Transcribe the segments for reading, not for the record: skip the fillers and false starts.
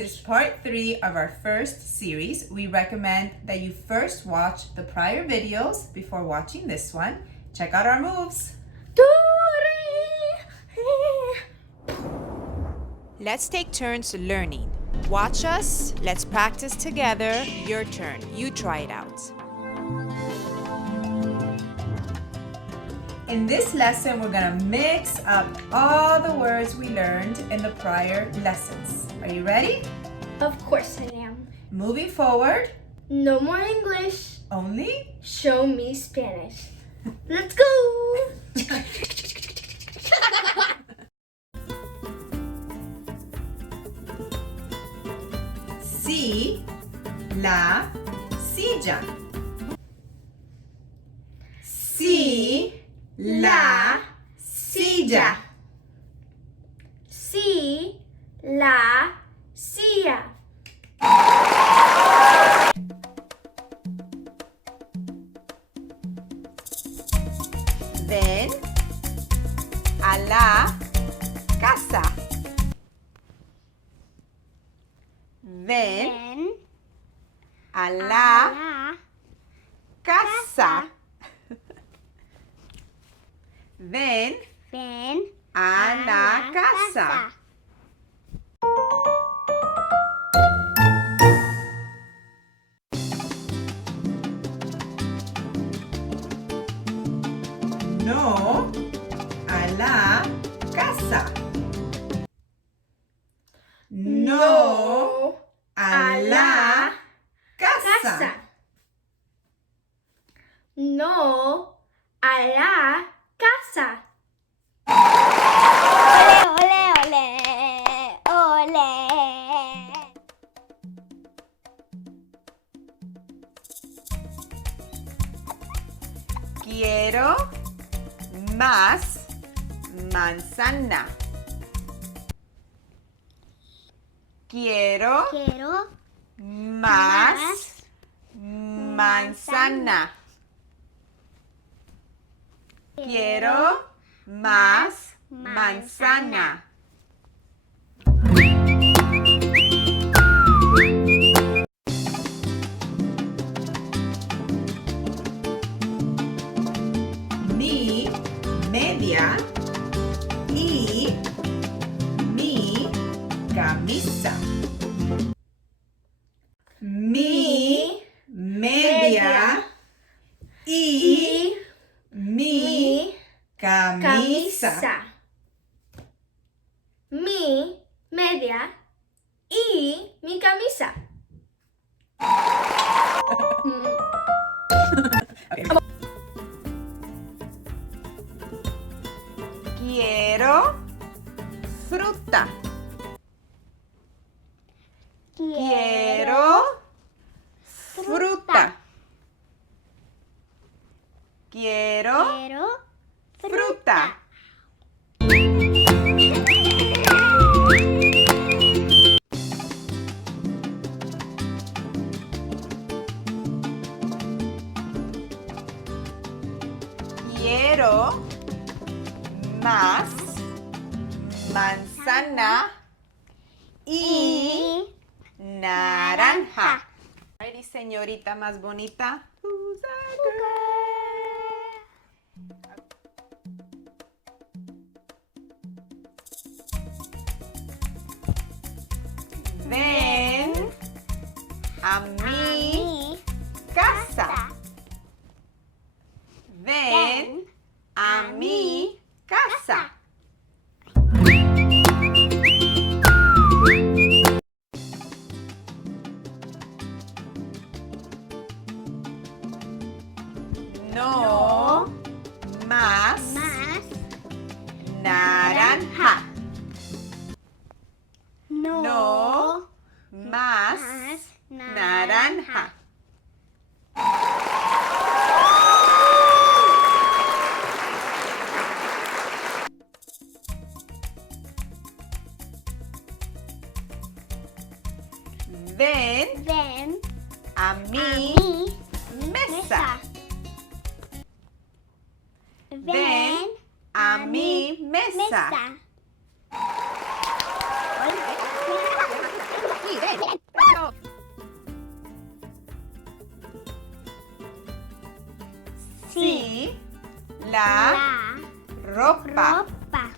is part 3 of our first series. We recommend that you first watch the prior videos before watching this one. Check out our moves. Let's take turns learning. Watch us. Let's practice together. Your turn. You try it out. In this lesson, we're going to mix up all the words we learned in the prior lessons. Are you ready? Of course I am. Moving forward. No more English. Only Show me Spanish. Let's go! Si, la, silla. Si, la, silla. Si, la, silla. Ven a la casa. Ven a la casa. Ven a la casa. No a la casa. No a la casa. No a la casa. Ole, ole, ole. Quiero más manzana. Quiero más manzana. Quiero más manzana. Mi media y mi camisa. Mi media y mi camisa. Mi media y mi camisa. Quiero fruta. Quiero fruta. Quiero fruta. Quiero más manzana y naranja. Ay, señorita más bonita. Who's that girl? Ven a mi casa. Ven a mi casa. No más naranja. No más naranja. Ven a mi mesa. Ven a mi mesa. la ropa. ropa.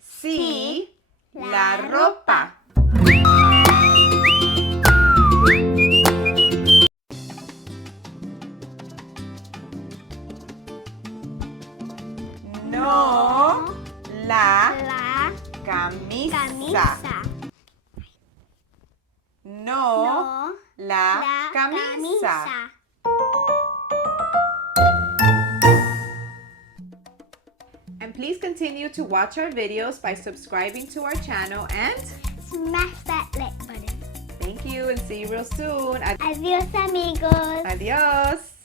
Sí, la ropa. No, la camisa. camisa. No, la camisa. And please continue to watch our videos by subscribing to our channel and Smash that like button. thank you and see you real soon. Adiós, amigos. Adios.